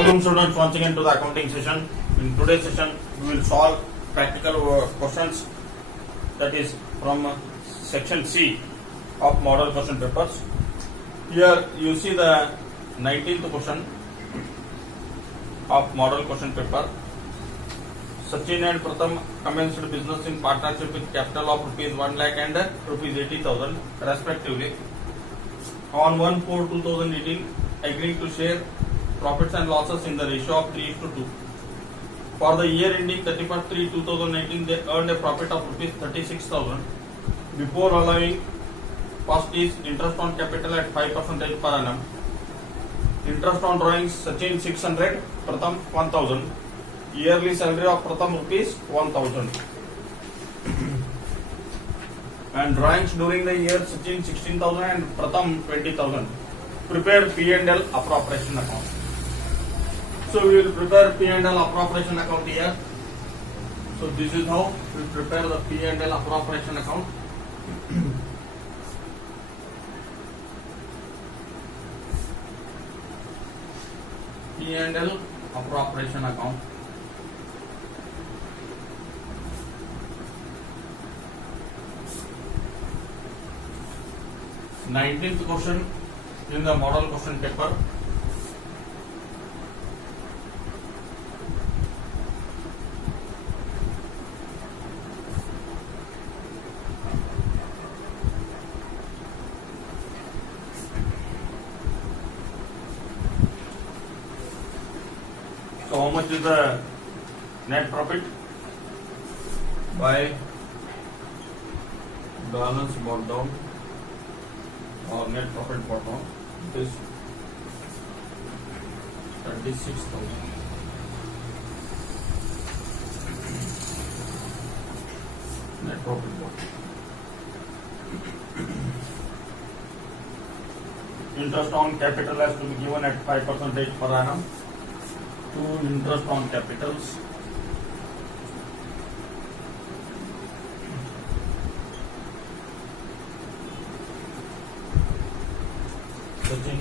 Welcome students once again to the accounting session. In today's session, we will solve practical questions, that is from section C of model question papers. Here you see the 19th question of model question paper. Sachin and Pratham commenced business in partnership with capital of rupees 1 lakh and rupees 80,000 respectively on 1/4/2018, agreeing to share profits and losses in the ratio of 3:2. For the year ending 31/3/2019, they earned a profit of rupees 36,000 before allowing first is interest on capital at 5% per annum. Interest on drawings Sachin 600, Pratham 1,000. Yearly salary of Pratham rupees 1,000. And drawings during the year Sachin 16,000 and Pratham 20,000. Prepare P&L appropriation account. So we will prepare P&L appropriation account here. So this is how we prepare the P&L appropriation account. P&L appropriation account. Nineteenth question in the model question paper. So how much is the net profit by balance brought down or net profit brought down? It is 36,000. Net profit brought down. Interest on capital has to be given at 5% per annum. To interest on capitals. Sachin,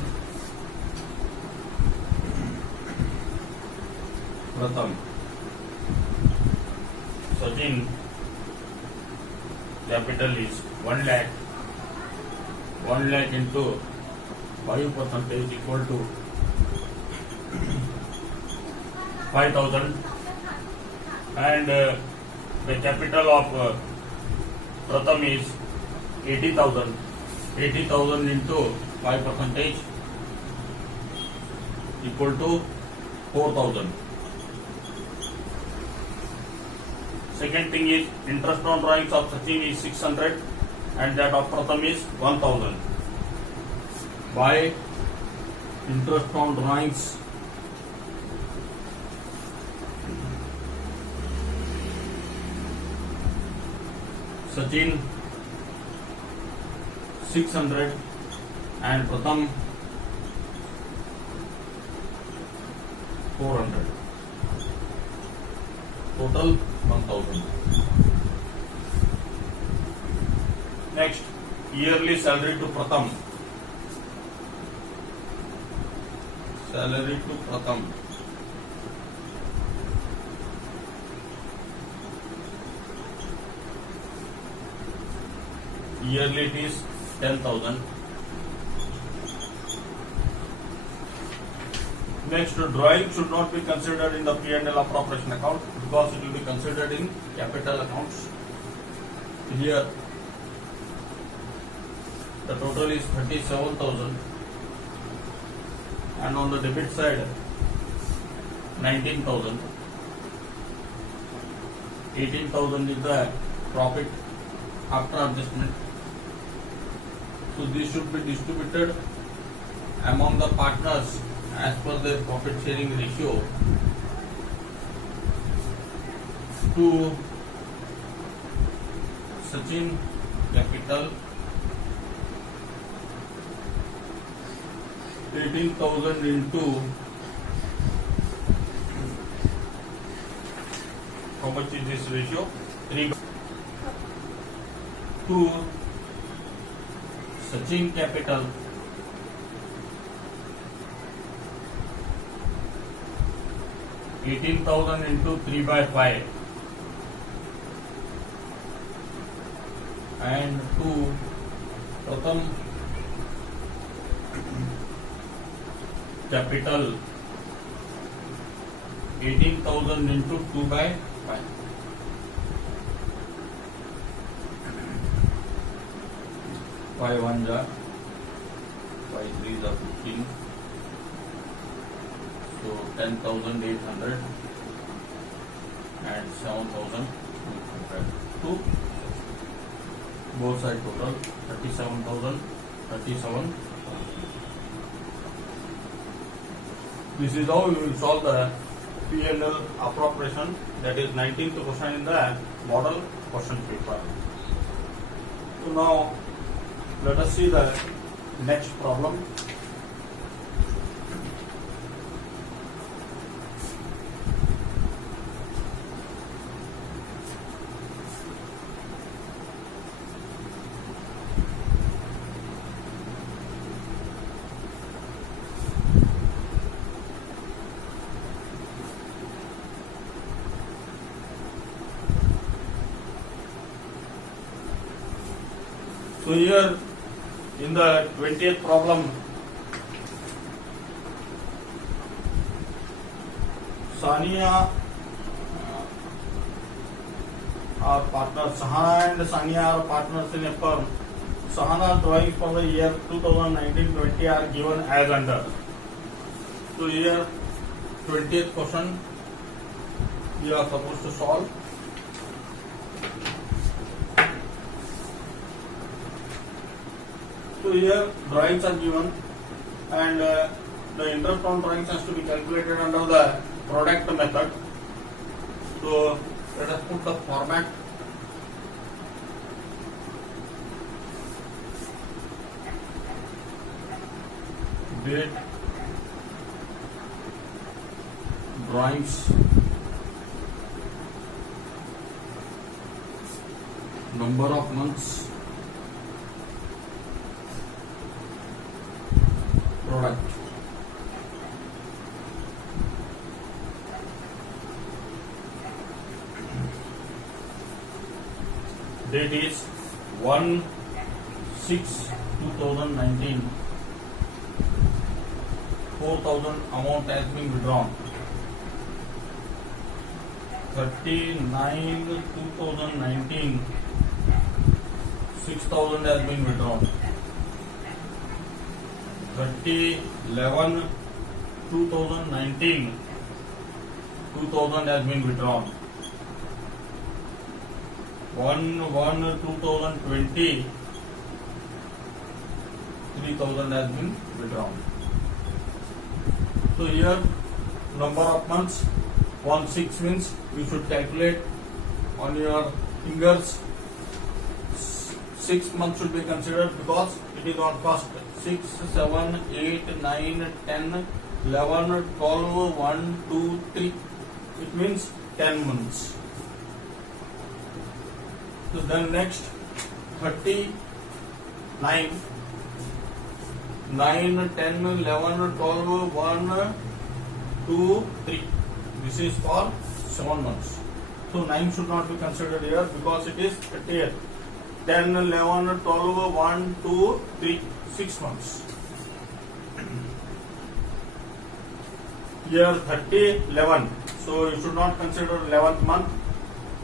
Pratham. Sachin capital is 1 lakh. 1 lakh into 5% equal to 5,000, and the capital of Pratham is 80,000. 80,000 into 5% equal to 4,000. Second thing is interest on drawings of Sachin is 600 and that of Pratham is 1,000. By interest on drawings Sachin 600 and Pratham 400. Total 1,000. Next, yearly salary to Pratham. Salary to Pratham. Yearly it is 10,000. Next, drawing should not be considered in the P&L appropriation account because it will be considered in capital accounts. Here the total is 37,000 and on the debit side 19,000. 18,000 is the profit after adjustment. So this should be distributed among the partners as per their profit sharing ratio to Sachin capital 18,000 into how much is this ratio? 3 to Sachin capital 18,000 into 3 by 5 and 2 प्रथम capital 18,000 into 2 by 5. 5 1 जा 5 3 जा 15, so 10,800 and 7,200 to both side total 37,000. This is how you will solve the P&L appropriation, that is 19th question in the model question paper. So now let us see the next problem. So here in the 20th problem, Sania are partners. Sahana and Sania are partners in a firm. Sahana's drawings for the year 2019-20 are given as under. So here 20th question you are supposed to solve. So here drawings are given and the interest on drawings has to be calculated under the product method. So let us put the format. Date, drawings, number of months, product. Date is 1/6/2019. 4,000 amount has been withdrawn. 39/2019. 6,000 has been withdrawn. 30/11/2019. 2,000 has been withdrawn. 1/1/2020. 3,000 has been withdrawn. So here number of months 1/6 means you should calculate on your fingers. 6 months should be considered because it is on first. 6, 7, 8, 9, 10, 11, 12, 1, 2, 3. It means 10 months. So then next 39, 9, 10, 11, 12, 1, 2, 3. This is for 7 months. So 9 should not be considered here because it is 38. 10, 11, 12, 1, 2, 3. 6 months. Here 30, 11. So you should not consider 11th month.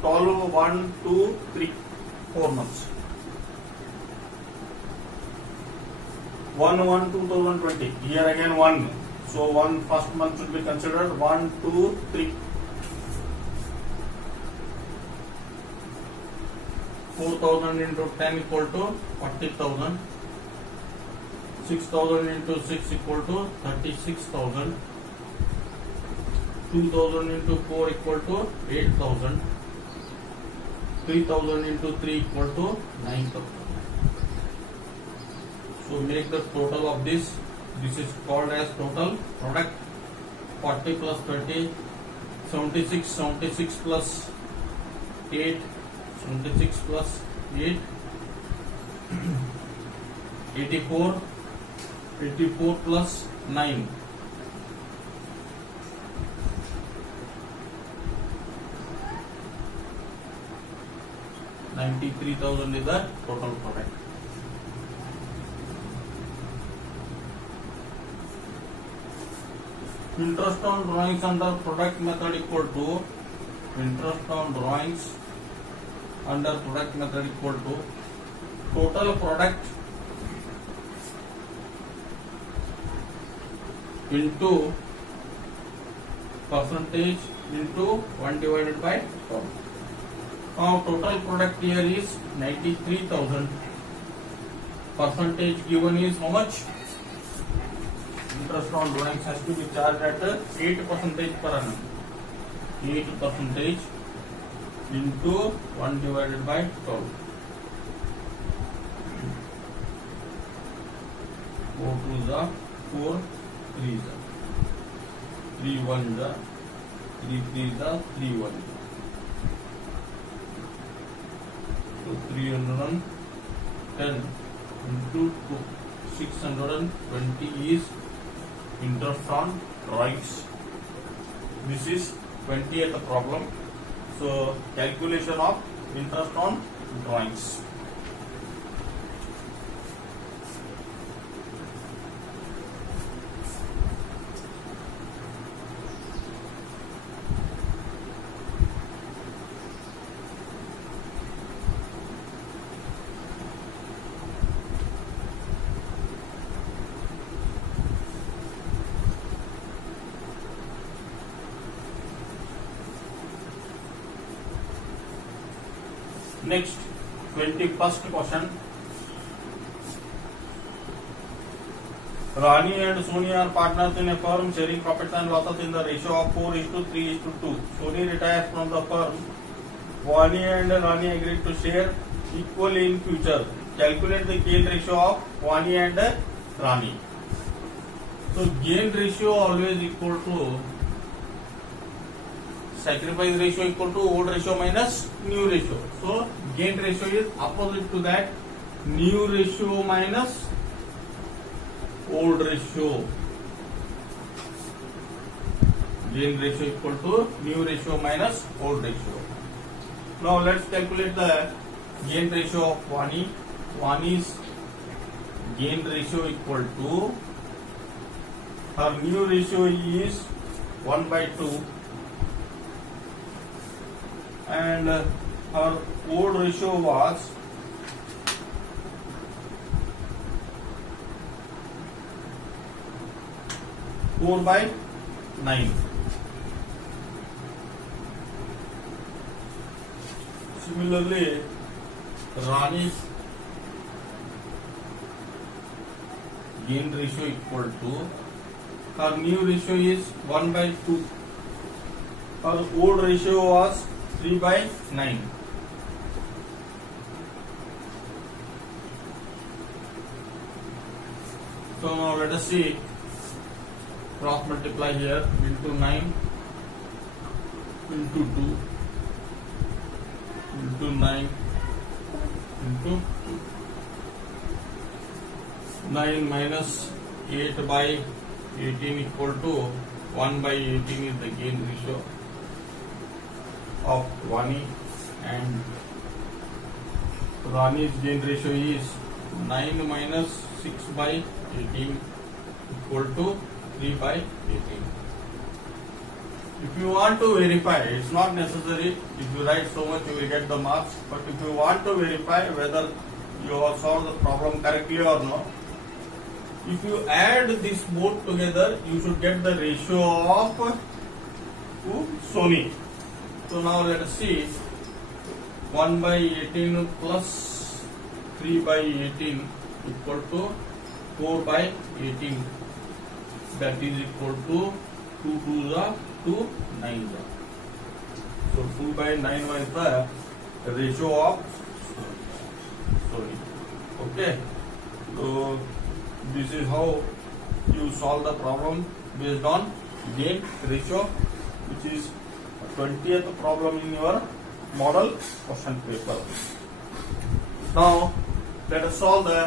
12, 1, 2, 3. 4 months. 1/1/2020. Here again 1. So 1 first month should be considered. 1, 2, 3. 4,000 into 10 equal to 40,000. 6,000 into 6 equal to 36,000. 2,000 into 4 equal to 8,000. 3,000 into 3 equal to 9,000. So make the total of this. This is called as total product. 40 plus 30, 76. 76 plus 8. 76 plus 8. 84. 84 plus 9. 93,000 is the total product. Interest on drawings under product method equal to interest on drawings under product method equal to total product into percentage into 1 divided by 12. Now total product here is 93,000. Percentage given is how much? Interest on drawings has to be charged at 8% per annum. 8% into 1 divided by 12. 4 2 the 4 3 the 3 1 the 3 3 the 3 1. So 310 into 620 is interest on drawings. This is 20th problem. So calculation of interest on drawings. Next, 21st question. Rani and Soni are partners in a firm sharing profits and losses in the ratio of 4:3:2. Soni retires from the firm. Vani and Rani agreed to share equally in future. Calculate the gain ratio of Vani and Rani. So gain ratio always equal to sacrifice ratio equal to old ratio minus new ratio. So gain ratio is opposite to that, new ratio minus old ratio. Gain ratio equal to new ratio minus old ratio. Now let's calculate the gain ratio of Vani. Vani's gain ratio equal to, her new ratio is 1/2 and her old ratio was 4/9. Similarly, Rani's gain ratio equal to, her new ratio is 1/2. Her old ratio was 3/9. So now let us see, cross multiply here, into 9 into 2 into 9 into 9 minus 8/18 equal to 1/18 is the gain ratio of Vani, and Rani's gain ratio is 9 minus 6/18 equal to 3/18. If you want to verify, it's not necessary if you write so much you will get the marks, but if you want to verify whether you have solved the problem correctly or not, if you add this both together you should get the ratio of Soni. So now let us see, 1/18 plus 3/18 equal to 4/18. That is equal to 2 2 the 2 9 the. So 2/9 was the ratio of Soni. Okay. So this is how you solve the problem based on gain ratio, which is 20th problem in your model question paper. Now let us solve the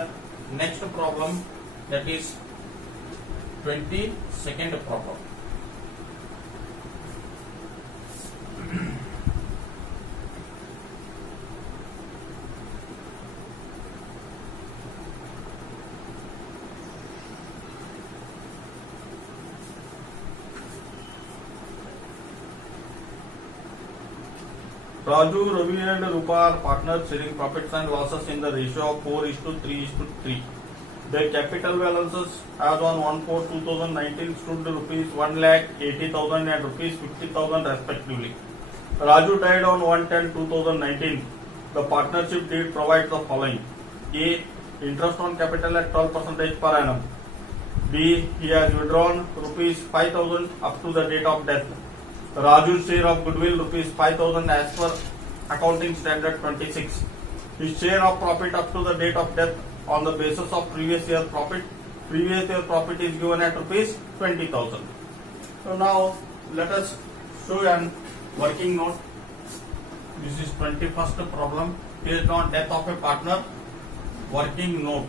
next problem, that is 22nd problem. Raju, Ravi and Rupa are partners sharing profits and losses in the ratio of 4:3:3. Their capital balances as on 1/4/2019 stood rupees 1,80,000 and rupees 50,000 respectively. Raju died on 1/10/2019. The partnership deed provides the following: A. Interest on capital at 12% per annum. B. He has withdrawn rupees 5,000 up to the date of death. Raju's share of goodwill rupees 5,000 as per accounting standard 26. His share of profit up to the date of death on the basis of previous year profit. Previous year profit is given at rupees 20,000. So now let us show an working note. This is 21st problem based on death of a partner. Working note.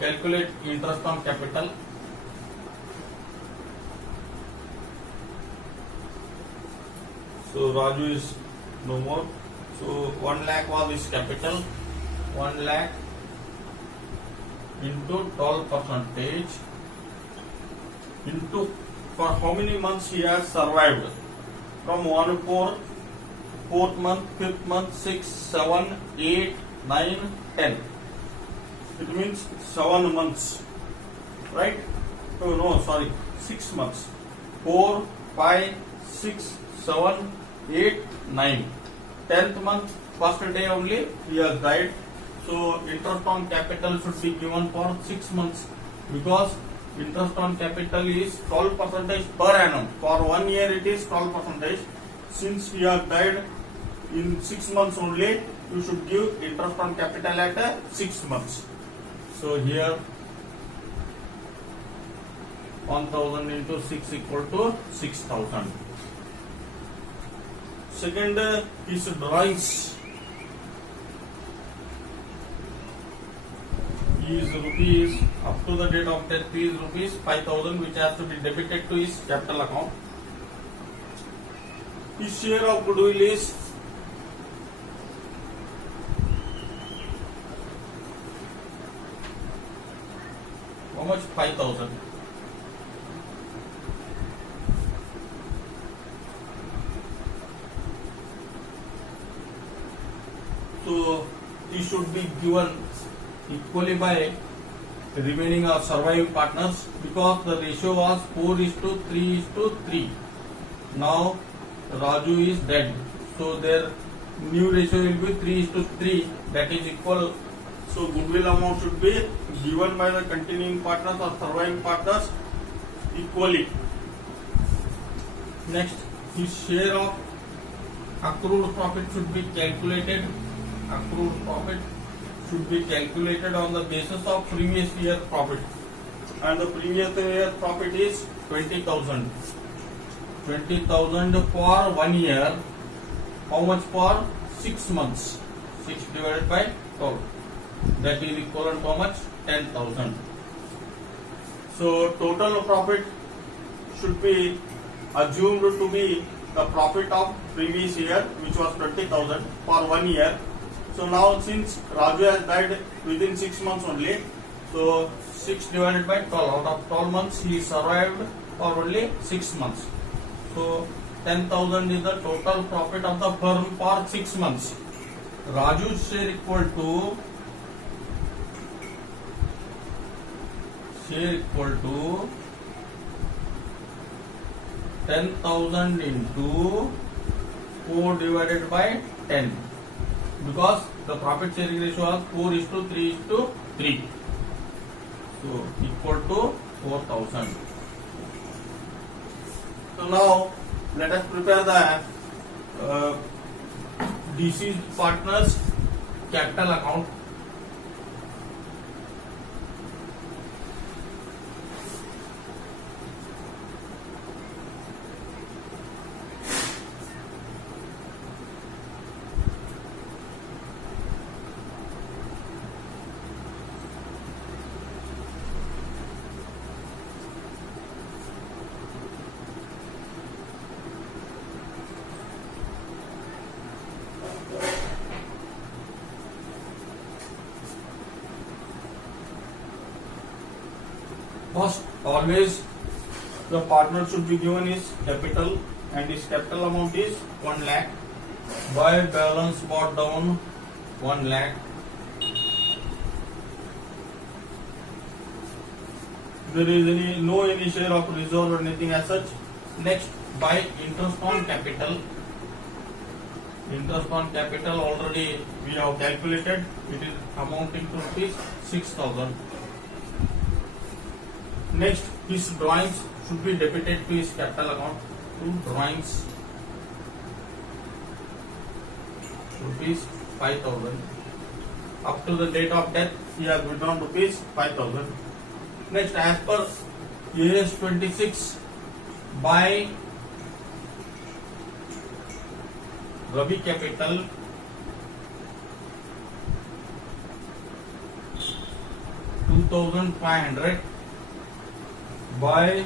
Calculate interest on capital. So Raju is no more. So 1 lakh was his capital. 1 lakh into 12% into for how many months he has survived? From 1/4, 4th month, 5th month, 6, 7, 8, 9, 10. It means 7 months, right? Oh no, sorry, 6 months. 4, 5, 6, 7, 8, 9. 10th month, first day only he has died. So interest on capital should be given for 6 months because interest on capital is 12% per annum. For 1 year it is 12%. Since he has died in 6 months only, you should give interest on capital at 6 months. So here 1,000 into 6 equal to 6,000. Second, his drawings. Is rupees up to the date of death is rupees 5,000, which has to be debited to his capital account. His share of goodwill is how much? 5,000. So he should be given equally by remaining or surviving partners because the ratio was 4:3:3. Now Raju is dead, so their new ratio will be 3:3. That is equal. So goodwill amount should be given by the continuing partners or surviving partners equally. Next, his share of accrued profit should be calculated. Accrued profit should be calculated on the basis of previous year profit, and the previous year profit is 20,000. 20,000 for 1 year. How much for 6 months? 6 divided by 12. That is equivalent to how much? 10,000. So total profit should be assumed to be the profit of previous year, which was 20,000 for 1 year. So now since Raju has died within 6 months only, so 6 divided by 12. Out of 12 months he survived for only 6 months. So 10,000 is the total profit of the firm for 6 months. Raju's share equal to 10,000 into 4 divided by 10, because the profit sharing ratio was 4:3:3. So equal to 4,000. So now let us prepare the deceased partners capital account. First, always the partner should be given his capital, and his capital amount is 1 lakh. By balance brought down 1 lakh. There is any share of reserve or anything as such. Next, by interest on capital. Interest on capital already we have calculated. It is amounting to rupees 6,000. Next, his drawings should be debited to his capital account. To drawings, rupees 5,000. Up to the date of death, he has withdrawn rupees 5,000. Next, as per AS 26, by Ravi Capital, 2,500. By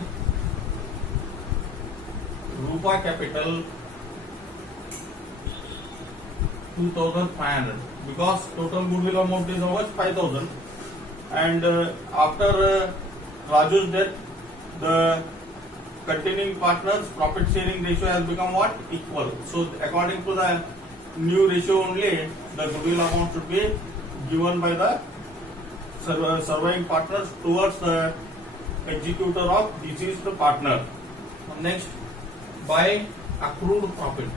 Rupa Capital, 2,500. Because total goodwill amount is how much? 5,000. And after Raju's death, the continuing partners profit sharing ratio has become what? Equal. So according to the new ratio only, the goodwill amount should be given by the surviving partners towards the executor of deceased partner. Next, by accrued profit.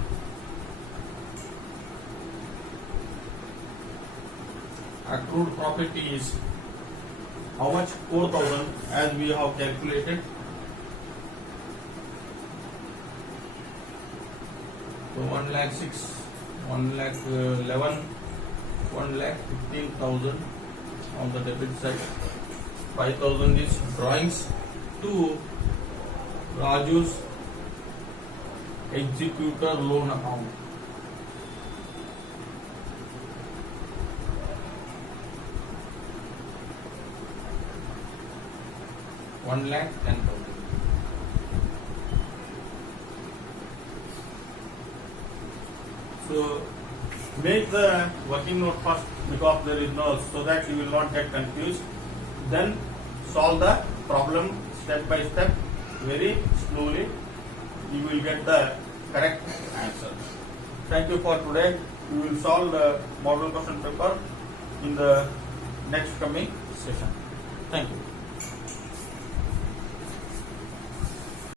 Accrued profit is how much? 4,000, as we have calculated. So 1 lakh 6, 1 lakh 11, 1 lakh 15,000 on the debit side. 5,000 is drawings to Raju's executor loan account. One lakh 10,000. So make the working note first, because there is no, so that you will not get confused. Then solve the problem step by step, very slowly. You will get the correct answer. Thank you for today. We will solve the model question paper in the next coming session. Thank you.